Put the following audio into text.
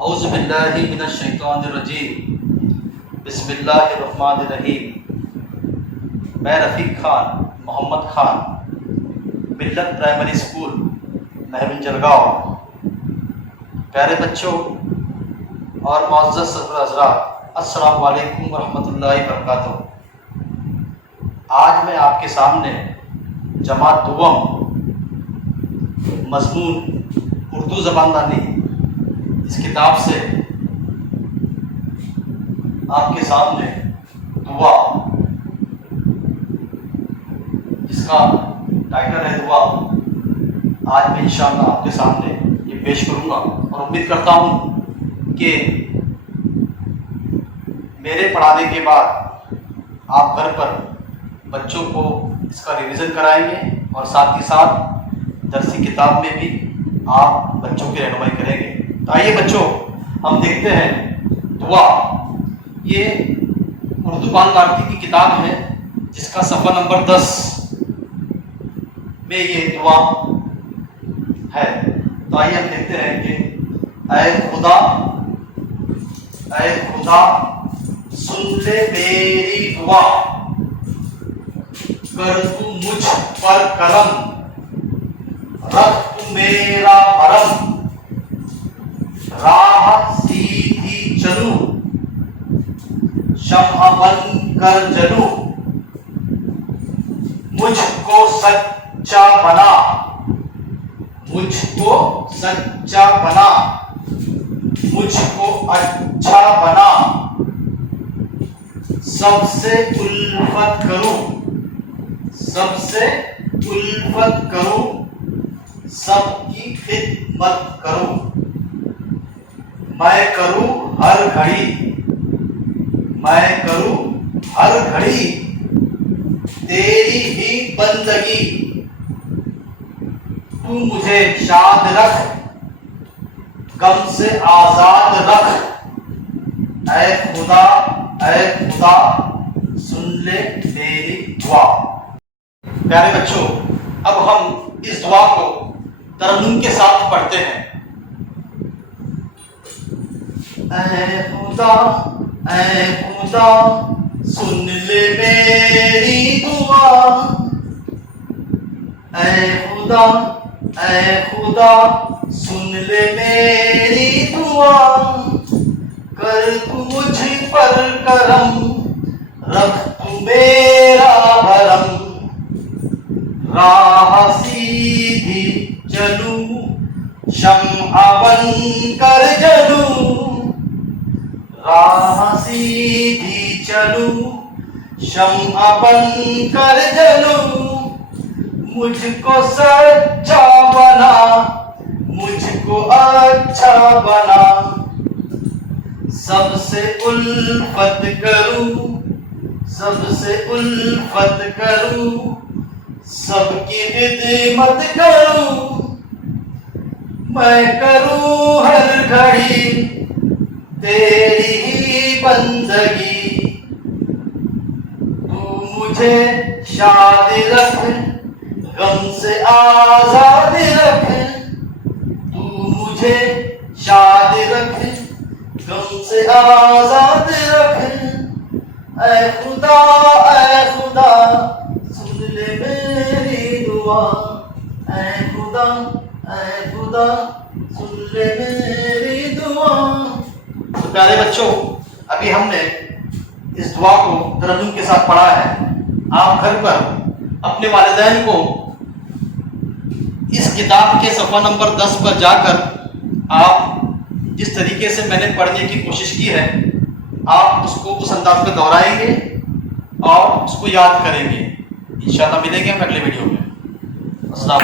औज़ुबिल्लाहि मिनश्शैतानिर्रजीम। बिस्मिल्लाहिर्रहमानिर्रहीम। मैं रफ़ीक खान मोहम्मद खान, मिल्लत primary school महबिल Jalgaon. प्यारे बच्चों और मुअज़्ज़ज़ सदर हज़रात, अस्सलामु अलैकुम वरहमतुल्लाहि वबरकातुहू। आज मैं आपके सामने जमात दुवम मज़मून उर्दू ज़बानदानी इस किताब से आपके सामने दुआ, जिसका टाइटल है दुआ, आज मैं इंशाअल्लाह आपके सामने ये पेश करूंगा और उम्मीद करता हूं कि मेरे पढ़ाने के बाद आप घर पर बच्चों को इसका रिवीजन कराएंगे और साथ ही साथ दरसी किताब में भी आप बच्चों की रहनुमाई करेंगे। तो आइए बच्चों, हम देखते हैं दुआ। ये उर्दू बानवारती की किताब है जिसका सफ़ा नंबर 10 में ये दुआ है। तो आइए हम देखते हैं कि ऐ खुदा सुन ले मेरी दुआ, कर तू मुझ पर करम, रख तू मेरा भरम, राह सीधी चलूं, शम्अ बन कर जलूं, मुझको सच्चा बना, मुझको सच्चा बना, मुझको अच्छा बना, सबसे उल्फत करूं, सबसे उल्फत करूं, सबकी खिदमत करूं, मैं करूं हर घड़ी, मैं करूं हर घड़ी तेरी ही बंदगी, तू मुझे शाद रख, गम से आजाद रख, ऐ खुदा सुन ले मेरी दुआ। प्यारे बच्चों, अब हम इस दुआ को तरन्नुम के साथ पढ़ते हैं। ऐ खुदा सुन ले मेरी दुआ, ऐ खुदा सुन ले मेरी दुआ, कर तू मुझ पर करम, रख तू मेरा भरम, राह सीधी चलूं, शम्अ बन कर जलूं, राह सीधी चलूं, शम्अ बन कर जलूं, मुझको सच्चा बना, मुझको अच्छा बना, सबसे उल्फत करूं, सबसे उल्फत करूं, सबकी खिदमत करूं, मैं करूं हर घड़ी तेरी ही बंदगी, तू मुझे शाद रख, गम से आजाद रख, तू मुझे शाद रख, गम से आजाद रख, ऐ खुदा सुन ले मेरी दुआ, ऐ खुदा सुन ले मेरी दुआ। तो प्यारे बच्चों, अभी हमने इस दुआ को तरन्नुम के साथ पढ़ा है। आप घर पर अपने वालिदैन को इस किताब के सफ़ा नंबर 10 पर जाकर आप जिस तरीके से मैंने पढ़ने की कोशिश की है, आप उसको उस अंदाज में दोहराएंगे और उसको याद करेंगे। इंशाअल्लाह मिलेंगे हम अगले वीडियो में। अस्सलाम।